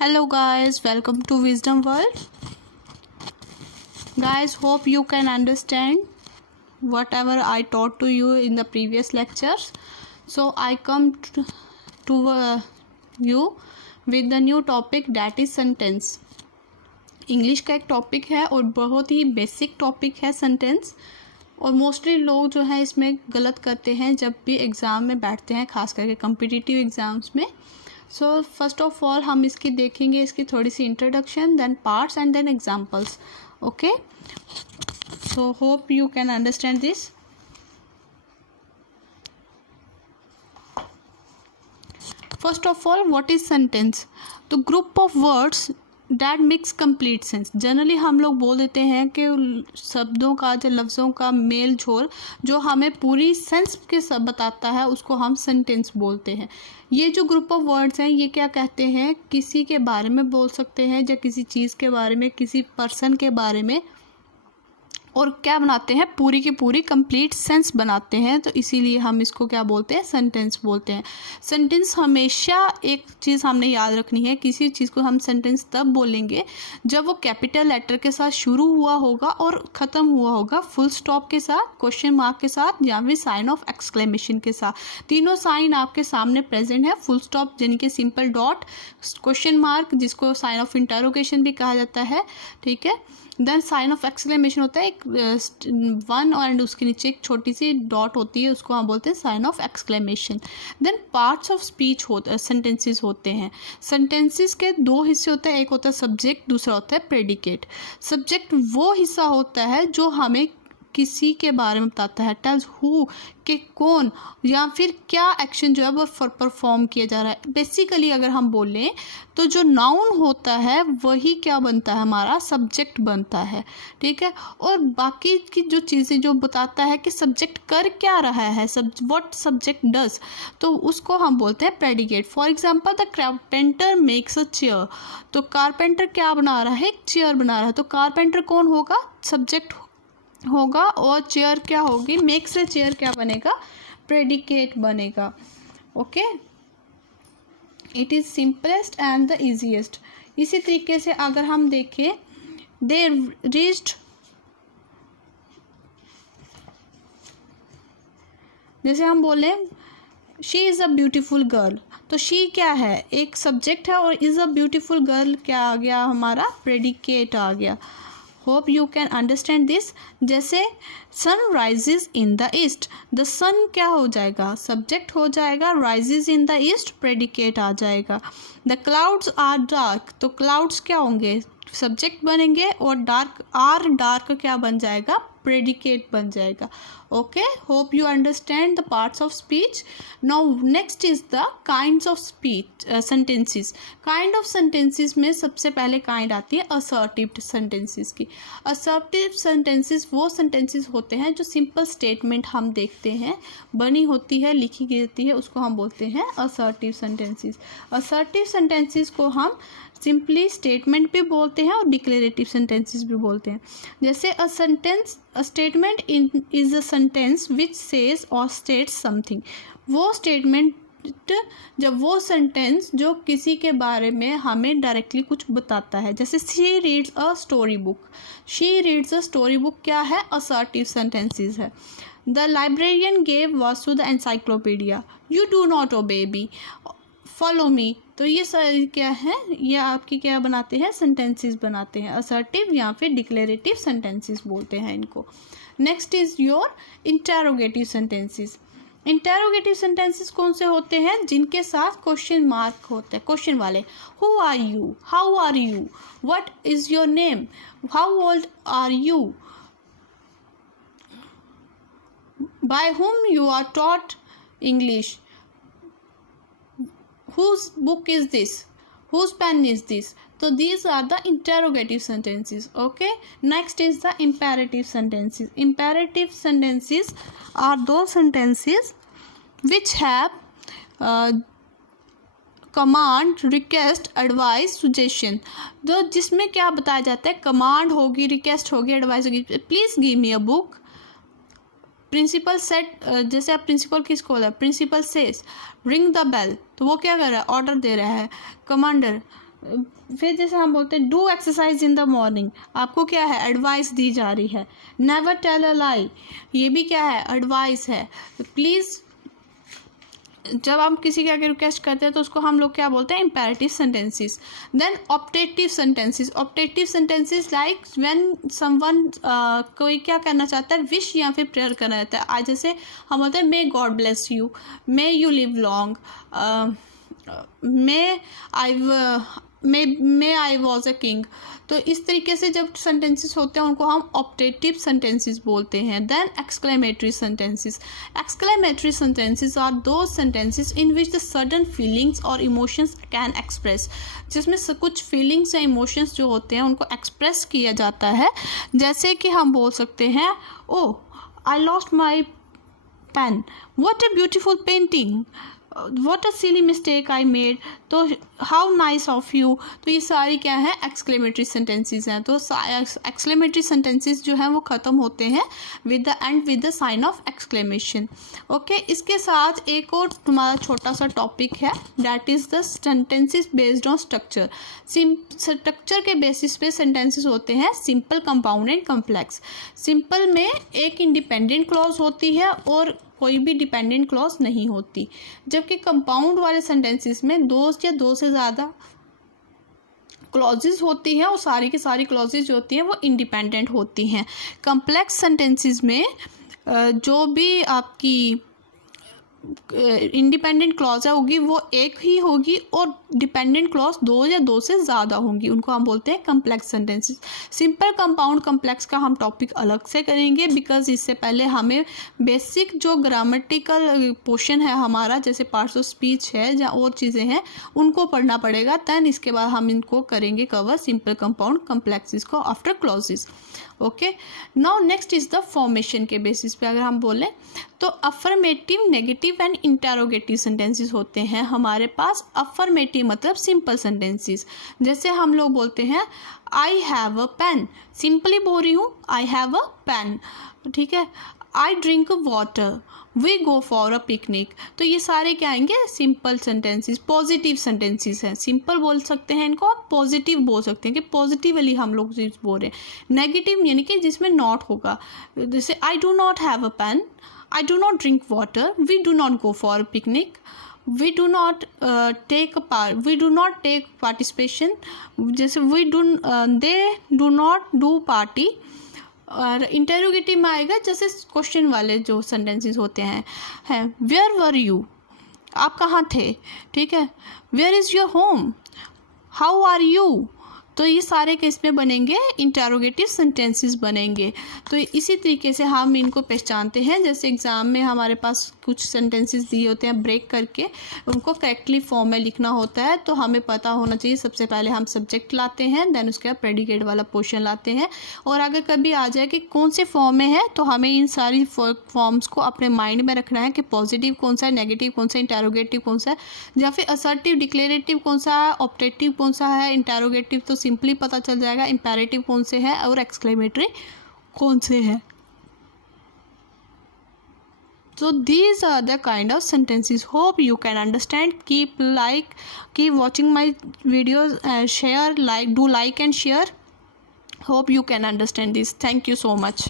Hello guys, welcome to Wisdom World. Guys, hope you can understand whatever I taught to you in the previous lectures. So I come to you with the new topic, that is sentence. English का एक topic है और बहुत ही basic topic है sentence, और mostly लोग जो है इसमें गलत करते हैं जब भी एग्ज़ाम में बैठते हैं, खास करके कम्पिटिटिव एग्ज़ाम्स में. सो फर्स्ट ऑफ ऑल हम इसकी देखेंगे, इसकी थोड़ी सी introduction, then parts and then examples. Okay, so hope you can understand this. First of all, what is sentence? तो group of words that mix complete sense. Generally हम लोग बोल देते हैं कि शब्दों का, जो लफ्ज़ों का मेल जोल जो हमें पूरी सेंस के सब बताता है, उसको हम सेंटेंस बोलते हैं. ये जो ग्रुप ऑफ वर्ड्स हैं, ये क्या कहते हैं, किसी के बारे में बोल सकते हैं या किसी चीज़ के बारे में, किसी पर्सन के बारे में, और क्या बनाते हैं, पूरी की पूरी कंप्लीट सेंस बनाते हैं. तो इसीलिए हम इसको क्या बोलते हैं, सेंटेंस बोलते हैं. सेंटेंस हमेशा एक चीज़ हमने याद रखनी है, किसी चीज़ को हम सेंटेंस तब बोलेंगे जब वो कैपिटल लेटर के साथ शुरू हुआ होगा और ख़त्म हुआ होगा फुल स्टॉप के साथ, क्वेश्चन मार्क के साथ, या फिर साइन ऑफ एक्सक्लेमेशन के साथ. तीनों साइन आपके सामने प्रेजेंट है. फुल स्टॉप यानी कि सिंपल डॉट, क्वेश्चन मार्क जिसको साइन ऑफ इंटरोगेशन भी कहा जाता है, ठीक है. देन साइन ऑफ एक्सक्लेमेशन होता है, एक वन और उसके नीचे एक छोटी सी डॉट होती है, उसको हम बोलते हैं sign of exclamation. Then parts of speech sentences होते हैं. सेंटेंसेस के दो हिस्से होते हैं, एक होता है सब्जेक्ट, दूसरा होता है प्रेडिकेट. सब्जेक्ट वो हिस्सा होता है जो हमें किसी के बारे में बताता है, टेल्स हु, कि कौन या फिर क्या एक्शन जो है वो परफॉर्म किया जा रहा है. बेसिकली अगर हम बोलें तो जो नाउन होता है वही क्या बनता है, हमारा सब्जेक्ट बनता है, ठीक है. और बाकी की जो चीज़ें जो बताता है कि सब्जेक्ट कर क्या रहा है, व्हाट सब्जेक्ट डज, तो उसको हम बोलते हैं predicate. For example, the carpenter makes a chair. तो कारपेंटर क्या बना रहा है, एक चेयर बना रहा है. तो कारपेंटर कौन होगा, सब्जेक्ट होगा, और चेयर क्या होगी, मेक से चेयर क्या बनेगा, प्रेडिकेट बनेगा. Okay, it is simplest and the easiest. इसी तरीके से अगर हम देखें, दे रीच्ड, जैसे हम बोलें she is a beautiful girl, तो शी क्या है, एक सब्जेक्ट है, और इज़ अ ब्यूटीफुल गर्ल क्या आ गया, हमारा प्रेडिकेट आ गया. Hope you can understand this. जैसे sun rises in the east, the sun क्या हो जाएगा, सब्जेक्ट हो जाएगा, rises in the east predicate आ जाएगा. द क्लाउड्स आर डार्क, तो क्लाउड्स क्या होंगे, सब्जेक्ट बनेंगे, और डार्क क्या बन जाएगा, प्रेडिकेट बन जाएगा. Okay, hope you understand the parts of speech. Now next is the kinds of speech sentences. Kind of sentences में सबसे पहले काइंड आती है असर्टिव सेंटेंसेस की. असर्टिव सेंटेंसेस वो सेंटेंसेस होते हैं जो सिंपल स्टेटमेंट हम देखते हैं, बनी होती है, लिखी गई होती है, उसको हम बोलते हैं असर्टिव सेंटेंसेस. असर्टिव सेंटेंसेस को हम सिंपली स्टेटमेंट भी बोलते हैं और डिक्लेरेटिव सेंटेंसेस भी बोलते हैं. जैसे a statement is a sentence which says और स्टेट्स समथिंग. वो स्टेटमेंट, जब वो सेंटेंस जो किसी के बारे में हमें डायरेक्टली कुछ बताता है. जैसे she reads a story book, she reads a story book क्या है, असर्टिव सेंटेंसेस है. The librarian gave Vasu the encyclopedia, you do not obey me, follow me. तो ये सारी क्या है, ये आपकी क्या बनाते हैं, सेंटेंसेस बनाते हैं. असर्टिव या फिर डिक्लेरेटिव सेंटेंसेस बोलते हैं इनको. Next is your interrogative sentences. Interrogative sentences कौन से होते हैं, जिनके साथ क्वेश्चन मार्क होते हैं, क्वेश्चन वाले. Who are you, how are you, what is your name, how old are you, by whom you are taught English, whose book is this, whose pen is this. So these are the interrogative sentences. Okay, next is the imperative sentences. Imperative sentences are those sentences which have command, request, advice, suggestion. तो जिसमें क्या बताया जाता है, command होगी, request होगी, advice होगी. Please give me a book. Principal said, जैसे आप प्रिंसिपल किसको बोला, principal says ring the bell, तो वो क्या कर रहा है, ऑर्डर दे रहा है. कमांडर फिर जैसे हम बोलते हैं do exercise in the morning, आपको क्या है, एडवाइस दी जा रही है। नेवर टेल अ लाई, ये भी क्या है, एडवाइस है। प्लीज़, जब हम किसी के आगे रिक्वेस्ट करते हैं तो उसको हम लोग क्या बोलते हैं, imperative sentences. Then optative sentences, optative sentences like when someone, कोई क्या करना चाहता है, विश या फिर प्रेयर करना चाहता है। आज जैसे हम बोलते हैं may God bless you, may you live long, may I was a king. तो इस तरीके से जब सेंटेंसेस होते हैं उनको हम ऑप्टेटिव सेंटेंसेस बोलते हैं। Then exclamatory sentences, exclamatory sentences are those sentences in which the sudden feelings और इमोशंस कैन एक्सप्रेस, जिसमें से कुछ फीलिंग्स या इमोशंस जो होते हैं उनको एक्सप्रेस किया जाता है। जैसे कि हम बोल सकते हैं, oh I lost my pen, what a beautiful painting, what a silly mistake I made, तो हाउ नाइस ऑफ यू। तो ये सारी क्या है, एक्सक्लेमेटरी सेंटेंसेस हैं। तो एक्सक्लेमेटरी सेंटेंसेस जो हैं वो ख़त्म होते हैं with the end with the sign of exclamation. Okay, इसके साथ एक और तुम्हारा छोटा सा टॉपिक है, that is the sentences based on structure. Structure के बेसिस पे सेंटेंसेस होते हैं simple, compound and complex. Simple में एक इंडिपेंडेंट क्लॉज होती है और कोई भी डिपेंडेंट क्लॉज नहीं होती, जबकि कंपाउंड वाले सेंटेंसेस में दो या दो से ज़्यादा क्लॉजेज होती हैं और सारी की सारी क्लॉजेज जो होती हैं वो इंडिपेंडेंट होती हैं। कम्प्लेक्स सेंटेंसेस में जो भी आपकी इंडिपेंडेंट क्लॉज होगी वो एक ही होगी और डिपेंडेंट क्लॉज दो या दो से ज़्यादा होंगी, उनको हम बोलते हैं complex sentences. Simple, compound, complex का हम टॉपिक अलग से करेंगे, बिकॉज इससे पहले हमें बेसिक जो ग्रामेटिकल पोर्शन है हमारा, जैसे पार्ट्स ऑफ स्पीच है या और चीज़ें हैं, उनको पढ़ना पड़ेगा। दैन इसके बाद हम इनको करेंगे कवर, सिंपल, कंपाउंड, कम्प्लेक्स इसको after clauses. Okay, now next is the formation के बेसिस पे अगर हम बोलें तो affirmative, negative and interrogative sentences होते हैं हमारे पास। अफर्मेटिव मतलब सिंपल सेंटेंसेस, जैसे हम लोग बोलते हैं I have a pen, simply बोल रही हूँ आई हैव अ पेन, ठीक है। I drink water, we go for a picnic. तो ये सारे क्या आएंगे, सिंपल सेंटेंसेस, पॉजिटिव सेंटेंसेस हैं। सिंपल बोल सकते हैं इनको, आप पॉजिटिव बोल सकते हैं कि पॉजिटिवली हम लोग चीज़ बोल रहे हैं। नेगेटिव यानी कि जिसमें नॉट होगा, जैसे I do not have a pen, I do not drink water, we do not go for a picnic, we do not take participation, जैसे they do not do party। और इंटेरोगेटिव में आएगा जैसे क्वेश्चन वाले जो sentences होते हैं where were you, आप कहाँ थे, ठीक है। Where is your home, how are you. तो ये सारे केस में बनेंगे इंटरोगेटिव सेंटेंसेस बनेंगे। तो इसी तरीके से हम इनको पहचानते हैं। जैसे एग्ज़ाम में हमारे पास कुछ सेंटेंसेस दिए होते हैं, ब्रेक करके उनको करेक्टली फॉर्म में लिखना होता है। तो हमें पता होना चाहिए, सबसे पहले हम सब्जेक्ट लाते हैं, देन उसके बाद प्रेडिकेट वाला पोर्शन लाते हैं। और अगर कभी आ जाए कि कौन से फॉर्म में है, तो हमें इन सारी फॉर्म्स को अपने माइंड में रखना है कि पॉजिटिव कौन सा है, नेगेटिव कौन सा है, इंटरोगेटिव कौन सा है, या फिर असर्टिव, डिक्लेरेटिव कौन सा है, ऑप्टेटिव कौन सा है, इंटरोगेटिव तो सिंपली पता चल जाएगा, इंपेरेटिव कौन से है और एक्सक्लेमेटरी कौन से है। So these are the kind of sentences. Hope you can understand. Keep watching my videos and share, do like and share. Hope you can understand this. Thank you so much.